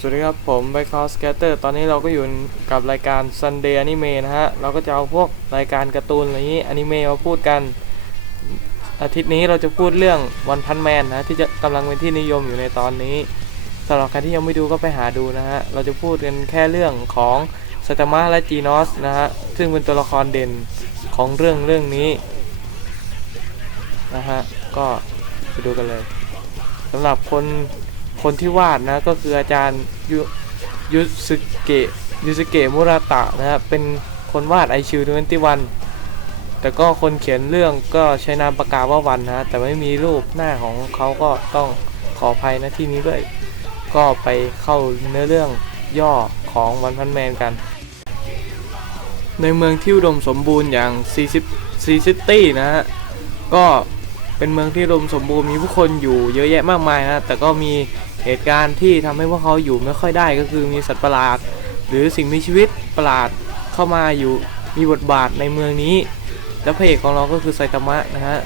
สวัสดีครับ ผมไบคอสแกเตอร์ตอนนี้เราก็อยู่กับรายการ Sunday Anime นะฮะ เราก็จะเอาพวกรายการการ์ตูนอะไรนี้อนิเมะมาพูดกัน อาทิตย์นี้เราจะพูดเรื่องวันพันแมนนะ ที่จะกำลังเป็นที่นิยมอยู่ในตอนนี้สำหรับใครที่ยังไม่ดูก็ไปหาดูนะฮะ เราจะพูดกันแค่เรื่องของสตามาและจีนอสนะฮะ ซึ่งเป็นตัวละครเด่นของเรื่องเรื่องนี้นะฮะ ก็ไปดูกันเลยสำหรับคน คนที่วาดนะก็คืออาจารย์ยุยุสึเกะยุสึเกะมุราตะนะฮะเป็นคนวาดไอชิวทเวนตี้วันแต่ก็คนเขียนเรื่องก็ใช้นามปากกาว่าวันนะฮะแต่ไม่มีรูปหน้าของเขาก็ต้องขออภัยนะที่นี้ด้วย ก็ไปเข้าเนื้อเรื่องย่อของวันพันแมนกัน ในเมืองที่อุดมสมบูรณ์อย่างซีซิซีซิตี้นะฮะก็เป็นเมืองที่อุดมสมบูรณ์มีผู้คนอยู่เยอะแยะมากมายนะแต่ก็มี เหตุการณ์ที่ทำให้พวกเขาอยู่ไม่ค่อยได้ก็คือมีสัตว์ประหลาด หรือสิ่งมีชีวิตประหลาดเข้ามาอยู่มีบทบาทในเมืองนี้ แล้วพระเอกของเราก็คือไซตามะนะฮะ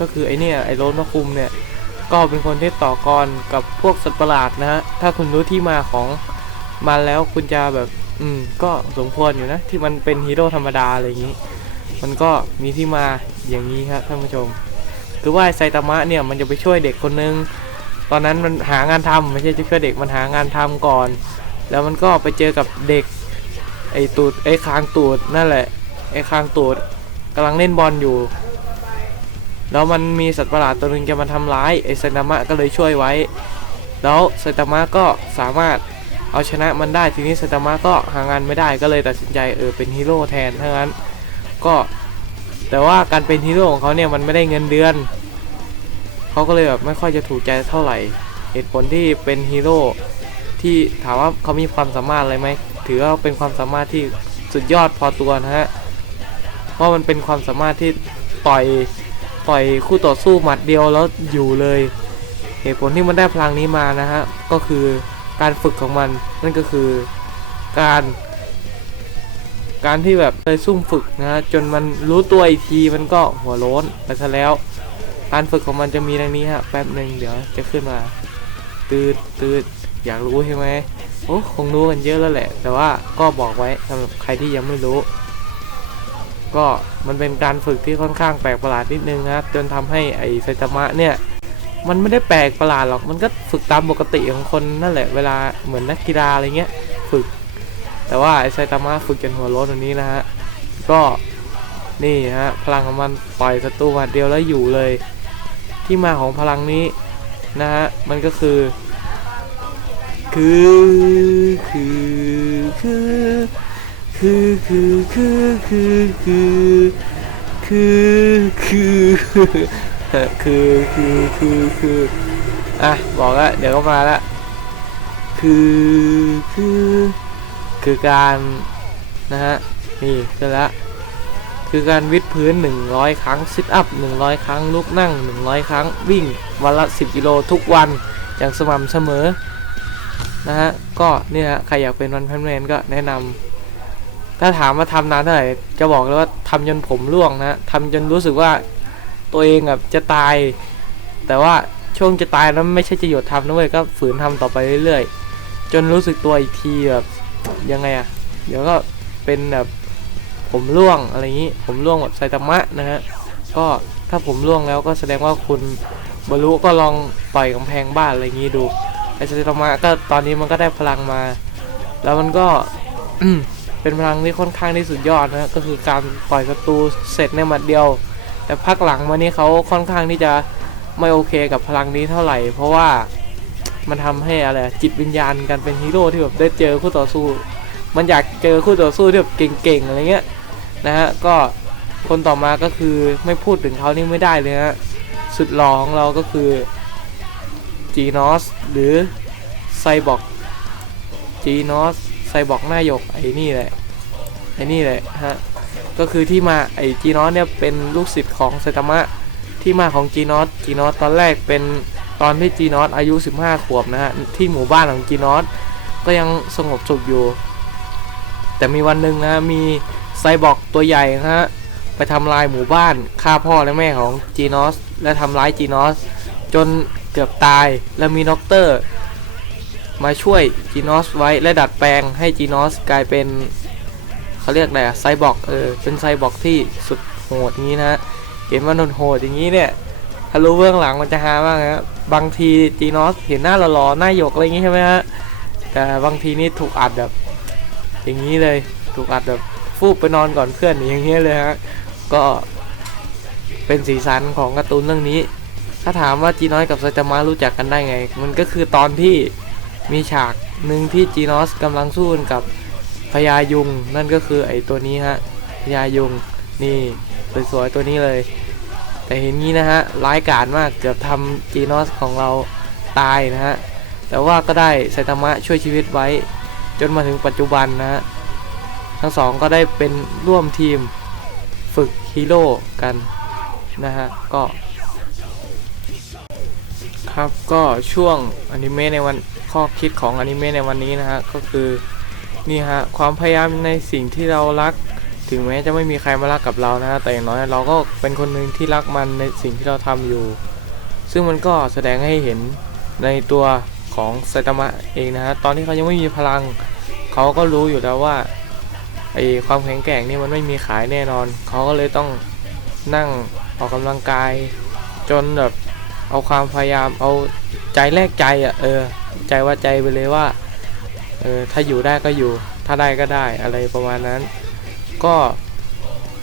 ก็คือไอเนี่ยไอโรนมาคุมเนี่ยก็เป็นคนที่ต่อกรกับพวกสัตว์ประหลาดนะฮะถ้าคุณรู้ที่มาของมันแล้วคุณจะแบบอืมก็สมควรอยู่นะ ที่มันเป็นฮีโร่ธรรมดาอะไรอย่างนี้ มันก็มีที่มาอย่างนี้ครับท่านผู้ชม คือว่าไซตามะเนี่ยมันจะไปช่วยเด็กคนนึง ตอนนั้นมันหางานทำไม่ใช่จะช่วยเด็กมันหางานทำก่อน แล้วมันก็ไปเจอกับเด็ก ไอตูดไอคางตูดนั่นแหละไอคางตูดกำลังเล่นบอลอยู่ แล้วมันมีสัตว์ประหลาดตัวหนึงจะมาทำร้ายไอไซตามะก็เลยช่วยไว้ แล้วไซตามะก็สามารถเอาชนะมันได้ทีนี้ไซตามะก็หางานไม่ได้ก็เลยตัดสินใจเออเป็นฮีโร่แทนทั้งนั้นก็แต่ว่าการเป็นฮีโร่ของเขาเนี่ยมันไม่ได้เงินเดือน เขาก็เลยแบบไม่ค่อยจะถูกใจเท่าไหร่ เหตุผลที่เป็นฮีโร่ที่ถามว่าเขามีความสามารถอะไรไหมถือว่าเป็นความสามารถที่สุดยอดพอตัวนะฮะเพราะมันเป็นความสามารถที่ต่อยต่อยคู่ต่อสู้หมัดเดียวแล้วอยู่เลย เหตุผลที่มันได้พลังนี้มานะฮะก็คือการฝึกของมันนั่นก็คือการการที่แบบไปซุ่มฝึกนะฮะจนมันรู้ตัวอีกทีมันก็หัวโล้นไปซะแล้ว การฝึกของมันจะมีดังนี้ฮะแป๊บหนึ่งเดี๋ยวจะขึ้นมา ตืดตืดอยากรู้ใช่ไหมโอ้คงรู้กันเยอะแล้วแหละ แต่ว่าก็บอกไว้สำหรับใครที่ยังไม่รู้ ก็มันเป็นการฝึกที่ค่อนข้างแปลกประหลาดนิดนึงนะครับจนทำให้ไอไซตามะเนี่ย มันไม่ได้แปลกประหลาดหรอกมันก็ฝึกตามปกติของคนนั่นแหละเวลาเหมือนนักกีฬาอะไรเงี้ยฝึก แต่ว่าไอไซตามะฝึกจนหัวโล้นตัวนี้นะฮะก็นี่ฮะพลังของมันปล่อยศัตรูหมัดเดียวแล้วอยู่เลย ที่มาของพลังนี้นะฮะมันก็คือ คือคือคือคือคือคือคือคือคือคือคือคือคือคืออะบอกแล้วเดี๋ยวก็มาละคือคือคือการนะฮะนี่ก็ละ คือการวิดพื้น 100 ครั้งซิทอัพ 100 ครั้งลุกนั่ง 100 ครั้งวิ่งวันละ 10 กิโลทุกวันอย่างสม่ำเสมอนะฮะก็เนี่ยฮะใครอยากเป็นวันพันแมนก็แนะนำถ้าถามว่าทำนานเท่าไหร่จะบอกเลยว่าทำจนผมร่วงนะฮะทำจนรู้สึกว่าตัวเองแบบจะตาย แต่ว่าช่วงจะตายแล้วไม่ใช่จะหยุดทำนะเว้ยก็ฝืนทำต่อไปเรื่อยๆ จนรู้สึกตัวอีกทีแบบยังไงอะเดี๋ยวก็เป็นแบบ ผมร่วงอะไรอย่างนี้ ผมร่วงแบบไซตามะนะฮะ ก็ถ้าผมร่วงแล้วก็แสดงว่าคุณบรรลุก็ลองต่อยกำแพงบ้านอะไรอย่างนี้ดูไอไซตามะก็ตอนนี้มันก็ได้พลังมา แล้วมันก็เป็นพลังที่ค่อนข้างที่สุดยอดนะก็คือการต่อยศัตรูเสร็จในหมัดเดียว แต่พักหลังมานี้เขาค่อนข้างที่จะไม่โอเคกับพลังนี้เท่าไหร่ เพราะว่ามันทำให้อะไรจิตวิญญาณการเป็นฮีโร่ที่แบบได้เจอคู่ต่อสู้ มันอยากเจอคู่ต่อสู้ที่แบบเก่งๆอะไรเงี้ย นะฮะก็คนต่อมาก็คือไม่พูดถึงเขานี่ไม่ได้เลยฮะสุดหล่อของเราก็คือจีนอสหรือไซบอกจีนอสไซบอกหน้าหยกไอ้นี่แหละไอ้นี่แหละฮะก็คือที่มาไอ้จีนอสเนี่ยเป็นลูกศิษย์ของไซตามะที่มาของจีนอสจีนอสตอนแรกเป็นตอนที่จีนอสอายุ 15 ขวบนะฮะที่หมู่บ้านของจีนอสก็ยังสงบสุขอยู่ แต่มีวันหนึ่งนะมี ไซบอร์กตัวใหญ่นะฮะไปทำลายหมู่บ้านฆ่าพ่อและแม่ของจีนอสและทำร้ายจีนอสจนเกือบตายแล้วมีด็อกเตอร์ มาช่วยจีนอสไว้และดัดแปลงให้จีนอสกลายเป็นเขาเรียกอะไรอะไซบอร์กเออเป็นไซบอร์กที่สุดโหดอย่างนี้นะฮะเห็นมันโหดอย่างนี้เนี่ยถ้ารู้เบื้องหลังมันจะฮามากนะฮะบางทีจีนอสเห็นหน้าหล่อๆหน้าหยกอะไรอย่างงี้ใช่ไหมฮะแต่บางทีนี่ถูกอัดแบบ อย่างนี้เลยถูกอัดแบบ ฟูบไปนอนก่อนเพื่อนอย่างเงี้ยเลยฮะก็เป็นสีสันของการ์ตูนเรื่องนี้ ถ้าถามว่าจีนอสกับไซตามะรู้จักกันได้ไง มันก็คือตอนที่มีฉากหนึ่งที่จีนอสกำลังสู้กับพญายุง นั่นก็คือไอตัวนี้ฮะพญายุงนี่สวยๆตัวนี้เลย แต่เห็นงี้นะฮะร้ายกาจมากเกือบทำจีนอสของเราตายนะฮะแต่ว่าก็ได้ไซตามะช่วยชีวิตไว้ จนมาถึงปัจจุบันนะฮะ ทั้งสองก็ได้เป็นร่วมทีมฝึกฮีโร่กันนะฮะก็ครับก็ช่วงอนิเมะในวันข้อคิดของอนิเมะในวันนี้นะฮะก็คือนี่ฮะความพยายามในสิ่งที่เรารัก ถึงแม้จะไม่มีใครมารักกับเรานะฮะแต่อย่างน้อยเราก็เป็นคนหนึ่งที่รักมันในสิ่งที่เราทำอยู่ ซึ่งมันก็แสดงให้เห็นในตัวของไซตามะเองนะฮะตอนที่เขายังไม่มีพลัง เขาก็รู้อยู่แล้วว่า ไอความแข็งแกร่งนี่มันไม่มีขายแน่นอน เขาก็เลยต้องนั่งออกกำลังกาย จนแบบเอาความพยายามเอาใจแลกใจอะเออ ใจว่าใจไปเลยว่าเออถ้าอยู่ได้ก็อยู่ ถ้าได้ก็ได้อะไรประมาณนั้น ก็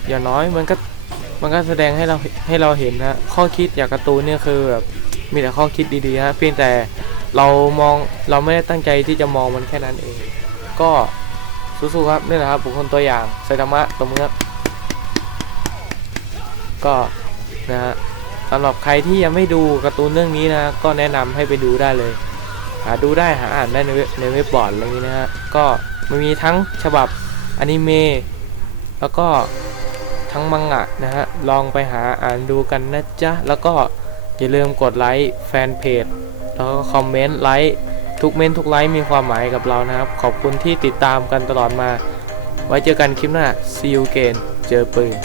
อย่างน้อยมันก็มันก็แสดงให้เราให้เราเห็นนะข้อคิดจากการ์ตูนเนี่ยคือแบบมีแต่ข้อคิดดีๆฮะเพียงแต่เรามองเราไม่ได้ตั้งใจที่จะมองมันแค่นั้นเอง ก็ สู้ๆครับนี่แหละครับบุคคลตัวอย่างไซตามะตัวเมือก็นะฮะสำหรับใครที่ยังไม่ดูการ์ตูนเรื่องนี้นะก็แนะนำให้ไปดูได้เลย หาดูได้หาอ่านได้ในในเว็บบอร์ดอะไรนี้นะฮะก็มันมีทั้งฉบับอนิเมะแล้วก็ทั้งมังงะนะฮะลองไปหาอ่านดูกันนะจ๊ะแล้วก็อย่าลืมกดไลค์แฟนเพจแล้วก็คอมเมนต์ไลค์ ทุกเมนทุกไลค์มีความหมายกับเรานะครับ ขอบคุณที่ติดตามกันตลอดมา ไว้เจอกันคลิปหน้า see you again เจอปืน